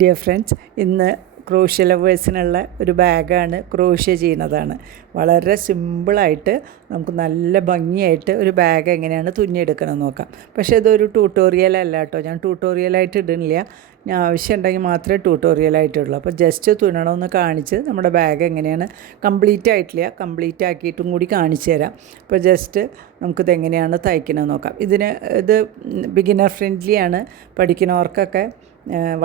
Dear friends, ഇന്ന് crochet ലവേഴ്സിനുള്ള ഒരു ബാഗാണ്. ക്രോഷ്യ ചെയ്യുന്നതാണ്. വളരെ സിമ്പിളായിട്ട് നമുക്ക് നല്ല ഭംഗിയായിട്ട് ഒരു ബാഗ് എങ്ങനെയാണ് തുന്നിയെടുക്കണമെന്ന് നോക്കാം. പക്ഷേ ഇതൊരു ട്യൂട്ടോറിയലല്ല കേട്ടോ. ഞാൻ ട്യൂട്ടോറിയലായിട്ട് ഇടുന്നില്ല. ഞാൻ ആവശ്യമുണ്ടെങ്കിൽ മാത്രമേ ട്യൂട്ടോറിയലായിട്ടുള്ളൂ. അപ്പോൾ ജസ്റ്റ് തുന്നണമെന്ന് കാണിച്ച് നമ്മുടെ ബാഗ് എങ്ങനെയാണ് കംപ്ലീറ്റ് ആയിട്ടില്ല, കംപ്ലീറ്റ് ആക്കിയിട്ടും കൂടി കാണിച്ചു തരാം. അപ്പോൾ ജസ്റ്റ് നമുക്കിത് എങ്ങനെയാണ് തയ്ക്കണമെന്ന് നോക്കാം. ഇത് ബിഗിനർ ഫ്രണ്ട്ലിയാണ്. പഠിക്കുന്നവർക്കൊക്കെ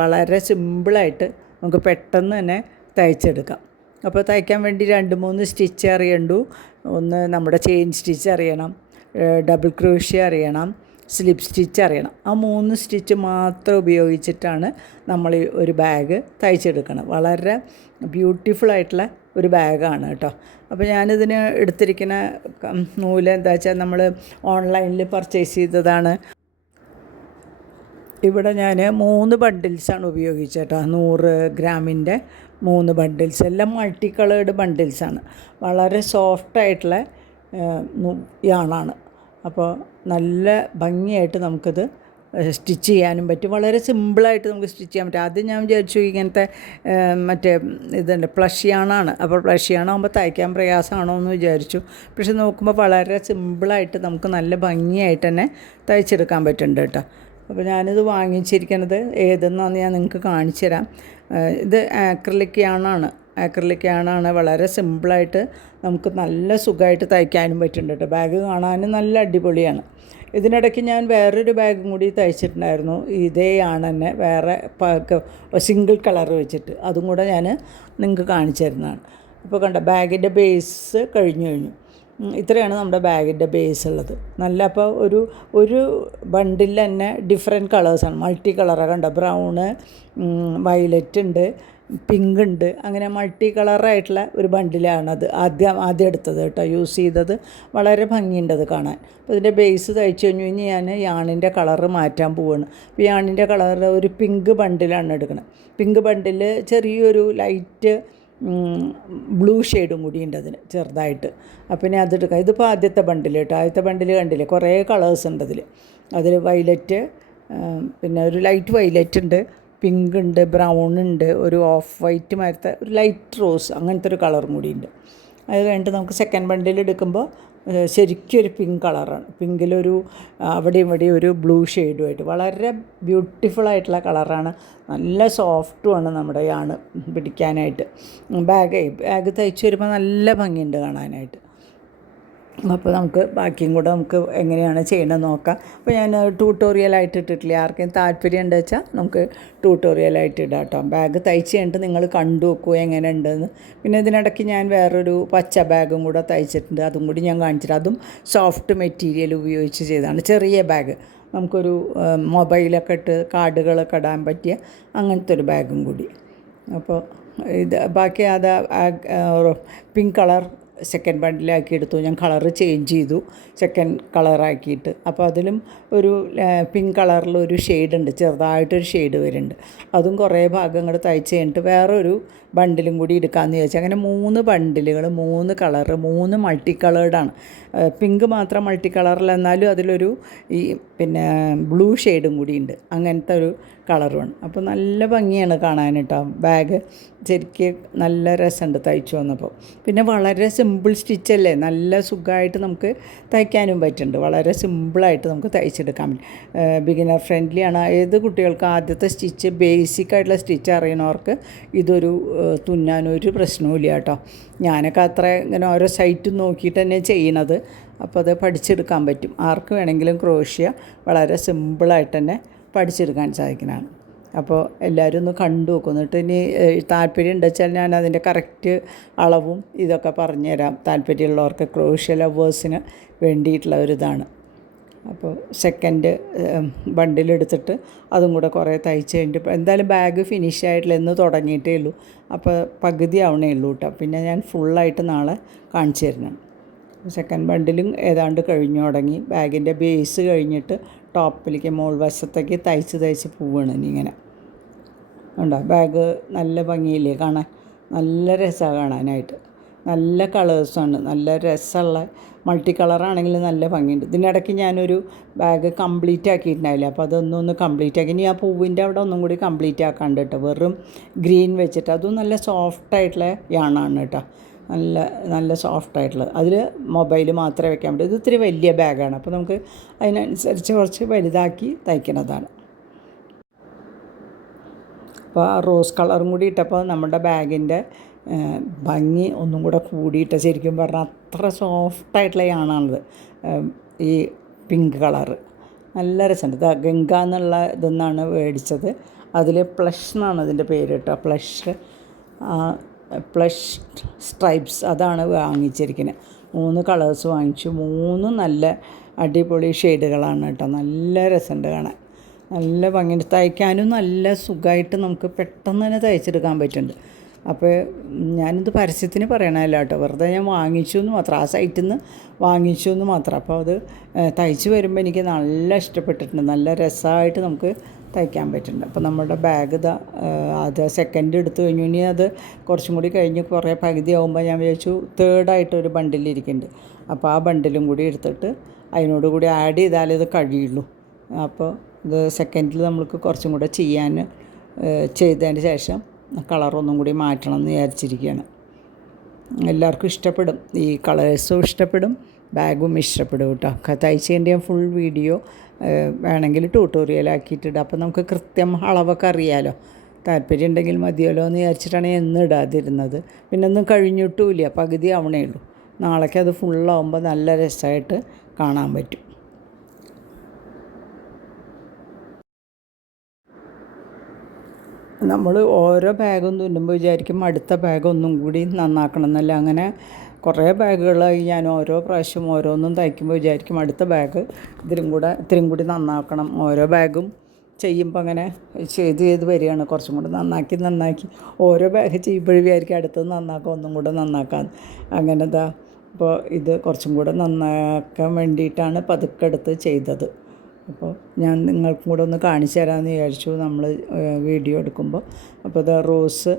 വളരെ സിമ്പിളായിട്ട് നമുക്ക് പെട്ടെന്ന് തന്നെ തയ്ച്ചെടുക്കാം. അപ്പോൾ തയ്ക്കാൻ വേണ്ടി 2-3 സ്റ്റിച്ച് അറിയണ്ടു. ഒന്ന് നമ്മുടെ ചെയിൻ സ്റ്റിച്ച് അറിയണം, ഡബിൾ ക്രോഷ്യ അറിയണം, സ്ലിപ്പ് സ്റ്റിച്ച് അറിയണം. ആ 3 സ്റ്റിച്ച് മാത്രം ഉപയോഗിച്ചിട്ടാണ് നമ്മൾ ഒരു ബാഗ് തയ്ച്ചെടുക്കണം. വളരെ ബ്യൂട്ടിഫുള്ളായിട്ടുള്ള ഒരു ബാഗാണ് കേട്ടോ. അപ്പോൾ ഞാനിതിന് എടുത്തിരിക്കുന്ന നൂല് എന്താ വെച്ചാൽ നമ്മൾ ഓൺലൈനിൽ പർച്ചേസ് ചെയ്തതാണ്. ഇവിടെ ഞാൻ 3 ബണ്ടിൽസാണ് ഉപയോഗിച്ചത് കേട്ടോ. 100 ഗ്രാമിൻ്റെ 3 ബണ്ടിൽസ്, എല്ലാം മൾട്ടി കളേർഡ് ബണ്ടിൽസാണ്. വളരെ സോഫ്റ്റായിട്ടുള്ള യാണാണ്. അപ്പോൾ നല്ല ഭംഗിയായിട്ട് നമുക്കിത് സ്റ്റിച്ച് ചെയ്യാനും പറ്റും. വളരെ സിമ്പിളായിട്ട് നമുക്ക് സ്റ്റിച്ച് ചെയ്യാൻ പറ്റും. ആദ്യം ഞാൻ വിചാരിച്ചു ഇങ്ങനത്തെ മറ്റേ ഇതുണ്ട് പ്ലഷ് യാണാണ്. അപ്പോൾ പ്ലഷ് യാണാകുമ്പോൾ തയ്ക്കാൻ പ്രയാസമാണോ എന്ന് വിചാരിച്ചു. പക്ഷെ നോക്കുമ്പോൾ വളരെ സിമ്പിളായിട്ട് നമുക്ക് നല്ല ഭംഗിയായിട്ട് തന്നെ തയ്ച്ചെടുക്കാൻ പറ്റുന്നുണ്ട് കേട്ടോ. അപ്പോൾ ഞാനിത് വാങ്ങിച്ചിരിക്കുന്നത് ഏതെന്നാന്ന് ഞാൻ നിങ്ങൾക്ക് കാണിച്ചു തരാം. ഇത് ആക്രിലിക് യാണാണ്. വളരെ സിമ്പിളായിട്ട് നമുക്ക് നല്ല സുഖമായിട്ട് തയ്ക്കാനും പറ്റുന്നുണ്ട് കേട്ടോ. ബാഗ് കാണാനും നല്ല അടിപൊളിയാണ്. ഇതിനിടയ്ക്ക് ഞാൻ വേറൊരു ബാഗും കൂടി തയ്ച്ചിട്ടുണ്ടായിരുന്നു. ഇതേ ആണ് തന്നെ, വേറെ സിംഗിൾ കളർ വെച്ചിട്ട്. അതും കൂടെ ഞാൻ നിങ്ങൾക്ക് കാണിച്ചു തരുന്നതാണ്. അപ്പോൾ കണ്ട ബാഗിൻ്റെ ബേസ് കഴിഞ്ഞു. ഇത്രയാണ് നമ്മുടെ ബാഗിൻ്റെ ബേസ് ഉള്ളത്. നല്ല അപ്പോൾ ഒരു ബണ്ടിൽ തന്നെ ഡിഫറെൻറ്റ് കളേഴ്സാണ്, മൾട്ടി കളറാണ്. കണ്ട ബ്രൗണ്, വയലറ്റ് ഉണ്ട്, പിങ്ക് ഉണ്ട്, അങ്ങനെ മൾട്ടി കളറായിട്ടുള്ള ഒരു ബണ്ടിലാണത് ആദ്യം എടുത്തത് കേട്ടോ. യൂസ് ചെയ്തത് വളരെ ഭംഗിയുണ്ട് അത് കാണാൻ. അപ്പോൾ ഇതിൻ്റെ ബേസ് തയ്ച്ചു കഴിഞ്ഞ് ഞാൻ യാണിൻ്റെ കളറ് മാറ്റാൻ പോവുകയാണ്. അപ്പോൾ യാണിൻ്റെ കളറ് ഒരു പിങ്ക് ബണ്ടിലാണ് എടുക്കുന്നത്. പിങ്ക് ബണ്ടിൽ ചെറിയൊരു ലൈറ്റ് ബ്ലൂ ഷെയ്ഡും കൂടി ഉണ്ട് അതിന് ചെറുതായിട്ട്. അപ്പം ഇനി അതെടുക്കാം. ഇതിപ്പോൾ ആദ്യത്തെ ബണ്ടിൽ കേട്ടോ. ആദ്യത്തെ ബണ്ടിൽ കണ്ടില്ലേ, കുറേ കളേഴ്സ് ഉണ്ട് അതിൽ വയലറ്റ്, പിന്നെ ഒരു ലൈറ്റ് വയലറ്റ് ഉണ്ട്, പിങ്ക് ഉണ്ട്, ബ്രൗൺ ഉണ്ട്, ഒരു ഓഫ് വൈറ്റ് മാരത്തെ ഒരു ലൈറ്റ് റോസ്, അങ്ങനത്തെ ഒരു കളറും കൂടി ഉണ്ട്. അത് കഴിഞ്ഞിട്ട് നമുക്ക് സെക്കൻഡ് ബണ്ടിൽ എടുക്കുമ്പോൾ ശരിക്കും ഒരു പിങ്ക് കളറാണ്. പിങ്കിലൊരു അവിടെയും ഇവിടെയും ഒരു ബ്ലൂ ഷെയ്ഡുമായിട്ട് വളരെ ബ്യൂട്ടിഫുള്ളായിട്ടുള്ള കളറാണ്. നല്ല സോഫ്റ്റുമാണ് നമ്മുടെ യാണ് പിടിക്കാനായിട്ട്. ബാഗ് തയ്ച്ച് വരുമ്പോൾ നല്ല ഭംഗിയുണ്ട് കാണാനായിട്ട്. അപ്പോൾ നമുക്ക് ബാക്കിയും കൂടെ നമുക്ക് എങ്ങനെയാണ് ചെയ്യണമെന്ന് നോക്കാം. അപ്പോൾ ഞാൻ ട്യൂട്ടോറിയലായിട്ട് ഇട്ടിട്ടില്ല. ആർക്കും താല്പര്യം ഉണ്ടെന്ന് വെച്ചാൽ നമുക്ക് ട്യൂട്ടോറിയലായിട്ട് ഇടാം കേട്ടോ. ബാഗ് തയ്ച്ച് കഴിഞ്ഞിട്ട് നിങ്ങൾ കണ്ടു നോക്കൂ എങ്ങനെ ഉണ്ടെന്ന്. പിന്നെ ഇതിനിടയ്ക്ക് ഞാൻ വേറൊരു പച്ച ബാഗും കൂടെ തയ്ച്ചിട്ടുണ്ട്. അതും കൂടി ഞാൻ കാണിച്ചിട്ട്, അതും സോഫ്റ്റ് മെറ്റീരിയൽ ഉപയോഗിച്ച് ചെയ്തതാണ്. ചെറിയ ബാഗ്, നമുക്കൊരു മൊബൈലൊക്കെ ഇട്ട് കാർഡുകളൊക്കെ ഇടാൻ പറ്റിയ അങ്ങനത്തെ ഒരു ബാഗും കൂടി. അപ്പോൾ ഇത് ബാക്കി അത് പിങ്ക് കളർ സെക്കൻഡ് ബണ്ടിലാക്കി എടുത്തു. ഞാൻ കളറ് ചേഞ്ച് ചെയ്തു സെക്കൻഡ് കളറാക്കിയിട്ട്. അപ്പോൾ അതിലും ഒരു പിങ്ക് കളറിലൊരു ഷെയ്ഡുണ്ട്, ചെറുതായിട്ടൊരു ഷെയ്ഡ് വരുന്നുണ്ട്. അതും കുറേ ഭാഗങ്ങൾ തയ്ച്ച് കഴിഞ്ഞിട്ട് വേറൊരു ബണ്ടിലും കൂടി എടുക്കാമെന്ന് ചോദിച്ചാൽ അങ്ങനെ 3 ബണ്ടിലുകൾ, 3 കളറ്, 3 മൾട്ടി കളേർഡാണ്. പിങ്ക് മാത്രം മൾട്ടി കളറിൽ, എന്നാലും അതിലൊരു പിന്നെ ബ്ലൂ ഷെയ്ഡും കൂടി ഉണ്ട്, അങ്ങനത്തെ ഒരു കളറുമാണ്. അപ്പോൾ നല്ല ഭംഗിയാണ് കാണാൻ കേട്ടോ. ബാഗ് ശരിക്ക് നല്ല രസമുണ്ട് തയ്ച്ചു വന്നപ്പോൾ. പിന്നെ വളരെ സിമ്പിൾ സ്റ്റിച്ചല്ലേ, നല്ല സുഖമായിട്ട് നമുക്ക് തയ്ക്കാനും പറ്റുന്നുണ്ട്. വളരെ സിമ്പിളായിട്ട് നമുക്ക് തയ്ച്ചെടുക്കാൻ പറ്റും. ബിഗിനർ ഫ്രണ്ട്ലിയാണ്. ഏത് കുട്ടികൾക്ക് ആദ്യത്തെ സ്റ്റിച്ച്, ബേസിക്കായിട്ടുള്ള സ്റ്റിച്ച് അറിയണവർക്ക് ഇതൊരു തുന്നാനൊരു പ്രശ്നവുമില്ല കേട്ടോ. ഞാനൊക്കെ അത്ര ഇങ്ങനെ ഓരോ സൈറ്റും നോക്കിയിട്ട് തന്നെ ചെയ്യണത്. അപ്പോൾ അത് പഠിച്ചെടുക്കാൻ പറ്റും. ആർക്ക് വേണമെങ്കിലും ക്രോഷ്യ വളരെ സിമ്പിളായിട്ട് തന്നെ പഠിച്ചെടുക്കാൻ സാധിക്കുന്നതാണ്. അപ്പോൾ എല്ലാവരും ഒന്ന് കണ്ടു നോക്കും. എന്നിട്ട് ഇനി താല്പര്യം ഉണ്ടെന്ന് വെച്ചാൽ ഞാൻ അതിൻ്റെ കറക്റ്റ് അളവും ഇതൊക്കെ പറഞ്ഞുതരാം. താല്പര്യമുള്ളവർക്ക്, ക്രോഷ്യ ലവേഴ്സിന് വേണ്ടിയിട്ടുള്ള ഒരിതാണ്. അപ്പോൾ സെക്കൻഡ് ബണ്ടിലെടുത്തിട്ട് അതും കൂടെ കുറേ തയ്ച്ച് കഴിഞ്ഞിട്ട് എന്തായാലും ബാഗ് ഫിനിഷ് ആയിട്ടില്ല, എന്ന് തുടങ്ങിയിട്ടേ ഉള്ളൂ. അപ്പോൾ പകുതി ആവണേ ഉള്ളൂ കേട്ടോ. പിന്നെ ഞാൻ ഫുള്ളായിട്ട് നാളെ കാണിച്ചു തരുന്നുണ്ട്. സെക്കൻഡ് ബണ്ടിലും ഏതാണ്ട് കഴിഞ്ഞു തുടങ്ങി. ബാഗിൻ്റെ ബേസ് കഴിഞ്ഞിട്ട് ടോപ്പിലേക്ക് മോൾ വശത്തേക്ക് തയ്ച്ച് പോവുകയാണ് ഇങ്ങനെ. ഉണ്ടോ ബാഗ് നല്ല ഭംഗിയില്ലേ കാണാൻ, നല്ല രസമാണ് കാണാനായിട്ട്. നല്ല കളേഴ്സാണ്, നല്ല രസമുള്ള മൾട്ടി കളറാണെങ്കിൽ നല്ല ഭംഗിയുണ്ട്. ഇതിനിടയ്ക്ക് ഞാനൊരു ബാഗ് കംപ്ലീറ്റ് ആക്കിയിട്ടുണ്ടായില്ല, അപ്പോൾ അതൊന്നൊന്ന് കംപ്ലീറ്റ് ആക്കി. ഇനി ആ പൂവിൻ്റെ അവിടെ ഒന്നും കൂടി കംപ്ലീറ്റ് ആക്കാണ്ട് കേട്ടോ. വെറും ഗ്രീൻ വെച്ചിട്ട്, അതും നല്ല സോഫ്റ്റായിട്ടുള്ള യാണാണ് കേട്ടോ. നല്ല നല്ല സോഫ്റ്റായിട്ടുള്ളത്. അതിൽ മൊബൈൽ മാത്രമേ വെക്കാൻ പറ്റൂ. ഇത് ഇത്തിരി വലിയ ബാഗാണ്, അപ്പോൾ നമുക്ക് അതിനനുസരിച്ച് കുറച്ച് വലുതാക്കി തയ്ക്കുന്നതാണ്. അപ്പോൾ ആ റോസ് കളറും കൂടി ഇട്ടപ്പോൾ നമ്മുടെ ബാഗിൻ്റെ ഭംഗി ഒന്നും കൂടെ കൂടിയിട്ട്, ശരിക്കും പറഞ്ഞാൽ അത്ര സോഫ്റ്റായിട്ടുള്ള യാണാണത്. ഈ പിങ്ക് കളറ് നല്ല രസമുണ്ട്. ഇത് ഗംഗ എന്നുള്ള ഇതെന്നാണ് മേടിച്ചത്. അതിൽ പ്ലഷ് എന്നാണ് അതിൻ്റെ പേര് കേട്ടോ. പ്ലഷ് സ്ട്രൈപ്സ് അതാണ് വാങ്ങിച്ചിരിക്കുന്നത്. 3 കളേഴ്സ് വാങ്ങിച്ചു. 3 നല്ല അടിപൊളി ഷെയ്ഡുകളാണ് കേട്ടോ. നല്ല രസമുണ്ട് കാണാൻ, നല്ല ഭംഗിയുണ്ട്. തയ്ക്കാനും നല്ല സുഖമായിട്ട് നമുക്ക് പെട്ടെന്ന് തന്നെ തയ്ച്ചെടുക്കാൻ പറ്റുന്നുണ്ട്. അപ്പോൾ ഞാനിത് പരസ്യത്തിന് പറയണമല്ല കേട്ടോ, വെറുതെ ഞാൻ വാങ്ങിച്ചു എന്ന് മാത്രം, ആ സൈറ്റിൽ നിന്ന് വാങ്ങിച്ചു എന്ന് മാത്രം. അപ്പോൾ അത് തയ്ച്ച് വരുമ്പോൾ എനിക്ക് നല്ല ഇഷ്ടപ്പെട്ടിട്ടുണ്ട്. നല്ല രസമായിട്ട് നമുക്ക് തയ്ക്കാൻ പറ്റുന്നുണ്ട്. അപ്പോൾ നമ്മുടെ ബാഗ് ഇതാ അത് സെക്കൻഡ് എടുത്തു കഴിഞ്ഞു. ഇനി അത് കുറച്ചും കൂടി കഴിഞ്ഞ് കുറേ പകുതി ആകുമ്പോൾ ഞാൻ വിചാരിച്ചു തേർഡായിട്ടൊരു ബണ്ടിലിരിക്കുന്നുണ്ട്. അപ്പോൾ ആ ബണ്ടിലും കൂടി എടുത്തിട്ട് അതിനോട് കൂടി ആഡ് ചെയ്താലേ ഇത് കഴിയുള്ളൂ. അപ്പോൾ ഇത് സെക്കൻഡിൽ നമ്മൾക്ക് കുറച്ചും കൂടെ ചെയ്തതിന് ശേഷം കളറൊന്നും കൂടി മാറ്റണം എന്ന് വിചാരിച്ചിരിക്കുകയാണ്. എല്ലാവർക്കും ഇഷ്ടപ്പെടും, ഈ കളേഴ്സും ഇഷ്ടപ്പെടും, ബാഗും ഇഷ്ടപ്പെടും കേട്ടോ. തയ്ച്ചതിൻ്റെ ഫുൾ വീഡിയോ വേണമെങ്കിൽ ട്യൂട്ടോറിയലാക്കിയിട്ടിടുക. അപ്പോൾ നമുക്ക് കൃത്യം അളവൊക്കെ അറിയാമല്ലോ. താല്പര്യം ഉണ്ടെങ്കിൽ മതിയല്ലോ എന്ന് വിചാരിച്ചിട്ടാണ് എന്നും ഇടാതിരുന്നത്. പിന്നെ ഒന്നും കഴിഞ്ഞിട്ടുമില്ല, പകുതി ആവണേ ഉള്ളൂ. നാളേക്ക് അത് ഫുള്ളാകുമ്പോൾ നല്ല രസമായിട്ട് കാണാൻ പറ്റും. നമ്മൾ ഓരോ ബാഗും തുന്നുമ്പോൾ വിചാരിക്കും അടുത്ത ബാഗ് ഒന്നും കൂടി നന്നാക്കണം എന്നല്ല. അങ്ങനെ കുറേ ബാഗുകളായി ഞാൻ ഓരോ പ്രാവശ്യം ഓരോന്നും തയ്ക്കുമ്പോൾ വിചാരിക്കും അടുത്ത ബാഗ് ഇത്തിരി കൂടി നന്നാക്കണം. ഓരോ ബാഗും ചെയ്യുമ്പോൾ അങ്ങനെ ചെയ്ത് വരികയാണ്. കുറച്ചും കൂടെ നന്നാക്കി ഓരോ ബാഗ് ചെയ്യുമ്പോഴും വിചാരിക്കും അടുത്തത് നന്നാക്കാം, ഒന്നും കൂടെ നന്നാക്കാം. അങ്ങനെ ഇപ്പോൾ ഇത് കുറച്ചും കൂടെ നന്നാക്കാൻ വേണ്ടിയിട്ടാണ് പതുക്കെ എടുത്ത് ചെയ്തത്. അപ്പോൾ ഞാൻ നിങ്ങൾക്കും കൂടെ ഒന്ന് കാണിച്ചു തരാമെന്ന് വിചാരിച്ചു നമ്മൾ വീഡിയോ എടുക്കുമ്പോൾ. അപ്പോൾ ഇത് റോസ്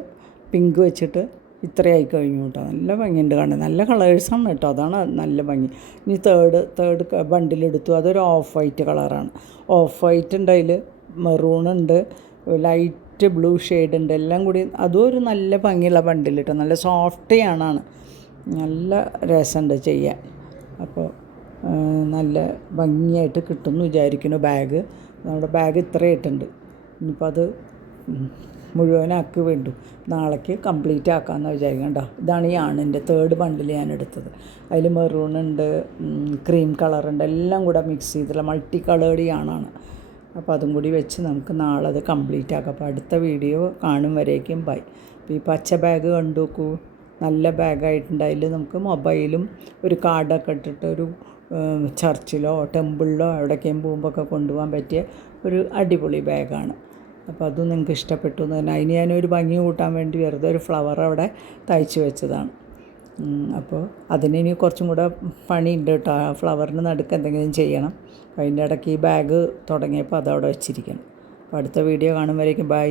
പിങ്ക് വെച്ചിട്ട് ഇത്രയായി കഴിഞ്ഞു കേട്ടോ. നല്ല ഭംഗിയുണ്ട് കാണാൻ, നല്ല കളേഴ്സാണ് കേട്ടോ. അതാണ് നല്ല ഭംഗി. ഇനി തേർഡ് ബണ്ടിലെടുത്തു. അതൊരു ഓഫ് വൈറ്റ് കളറാണ്. ഓഫ് വൈറ്റ് ഉണ്ട്, അതിൽ മെറൂൺ ഉണ്ട്, ലൈറ്റ് ബ്ലൂ ഷെയ്ഡ് ഉണ്ട്, എല്ലാം കൂടി അതും ഒരു നല്ല ഭംഗിയുള്ള ബണ്ടിൽ കേട്ടോ. നല്ല സോഫ്റ്റ് യാണാണ്, നല്ല രസമുണ്ട് ചെയ്യാൻ. അപ്പോൾ നല്ല ഭംഗിയായിട്ട് കിട്ടുമെന്ന് വിചാരിക്കുന്നു ബാഗ്. നമ്മുടെ ബാഗ് ഇത്രയായിട്ടുണ്ട്. ഇനിയിപ്പോൾ അത് മുഴുവനാക്കി വേണ്ടു, നാളേക്ക് കംപ്ലീറ്റ് ആക്കാമെന്ന് വിചാരിക്കണം കേട്ടോ. ഇതാണ് ഈ ആണിൻ്റെ തേർഡ് ബണ്ടിൽ ഞാൻ എടുത്തത്. അതിൽ മെറൂണുണ്ട്, ക്രീം കളറുണ്ട്, എല്ലാം കൂടെ മിക്സ് ചെയ്തിട്ടുള്ള മൾട്ടി കളേർഡ് ആണാണ്. അപ്പോൾ അതും കൂടി വെച്ച് നമുക്ക് നാളെ അത് കംപ്ലീറ്റ് ആക്കാം. അപ്പോൾ അടുത്ത വീഡിയോ കാണും വരേക്കും ബൈ. അപ്പോൾ ഈ പച്ച ബാഗ് കണ്ടു നോക്കൂ, നല്ല ബാഗായിട്ടുണ്ട്. അതിൽ നമുക്ക് മൊബൈലും ഒരു കാർഡൊക്കെ ഇട്ടിട്ട് ഒരു ചർച്ചിലോ ടെമ്പിളിലോ എവിടേക്കും പോകുമ്പോഴൊക്കെ കൊണ്ടുപോകാൻ പറ്റിയ ഒരു അടിപൊളി ബാഗാണ്. അപ്പോൾ അതും നിങ്ങൾക്ക് ഇഷ്ടപ്പെട്ടു എന്ന് പറഞ്ഞാൽ അതിന് ഞാനൊരു ഭംഗി കൂട്ടാൻ വേണ്ടി വെറുതെ ഒരു ഫ്ലവർ അവിടെ തയ്ച്ച് വെച്ചതാണ്. അപ്പോൾ അതിന് കുറച്ചും കൂടെ പണിയുണ്ട് കേട്ടോ. ആ ഫ്ലവറിന് നടുക്ക് എന്തെങ്കിലും ചെയ്യണം. അതിൻ്റെ ഇടയ്ക്ക് ഈ ബാഗ് തുടങ്ങിയപ്പോൾ അതവിടെ വെച്ചിരിക്കണം. അപ്പോൾ അടുത്ത വീഡിയോ കാണുമ്പോഴേക്കും ബൈ.